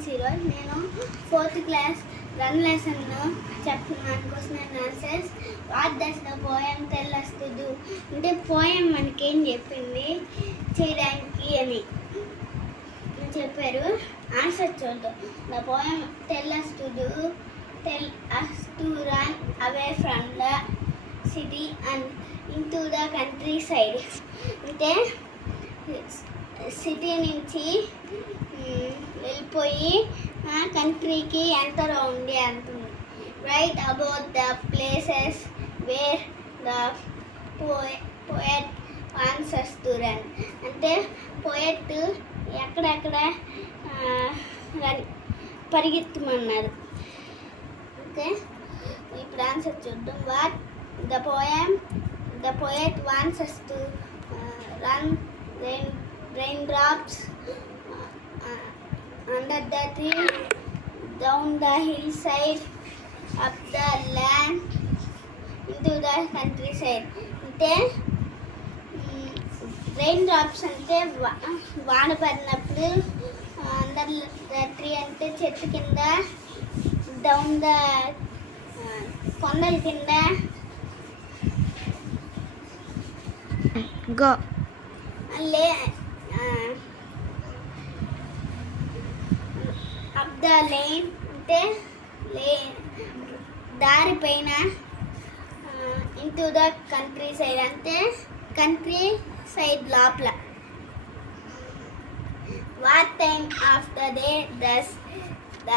Friends, ఈరోజు నేను 4th class run lesson చెప్తున్నాను. Question and answers. What does the poem tell us to do? అంటే poem మనకేం చెప్పింది చేయడానికి అని చెప్పారు. ఆన్సర్ చూద్దాం. The poem tell us to do, tell us to run away from the city and into the countryside. అంటే city నుంచి వెళ్ళిపోయి కంట్రీకి ఎంటర్ అవ్వండి అంటుంది. Write about the places where the poet wants us to run. అంటే poet ఎక్కడెక్కడ పరిగెత్తమన్నారు. Okay, ఇప్పుడు answer చూద్దాం. What the poet wants us to run raindrops under the tree, down the hillside, up the land, into the countryside. అంటే rain drops అంటే వాన పడినప్పుడు, under the tree అంటే చెట్టు కింద, డౌన్ ద కొండల కింద, గో అప్ ద లేన్ అంటే దారి పైన, ఇంటూ ద కంట్రీ సైడ్ అంటే కంట్రీ సైడ్ లోపల. What time of the day does the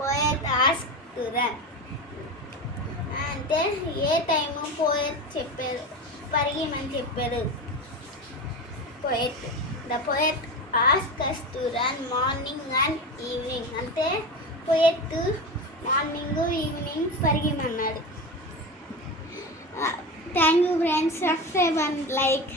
poet ask to run? అంటే ఏ టైము పోయట్ చెప్పారు పరిగెమని చెప్పారు. The poet ask us to run morning and evening. అంటే పోయట్ మార్నింగ్ ఈవినింగ్ పరిగెమన్నాడు. Thank you friends. Subscribe and like.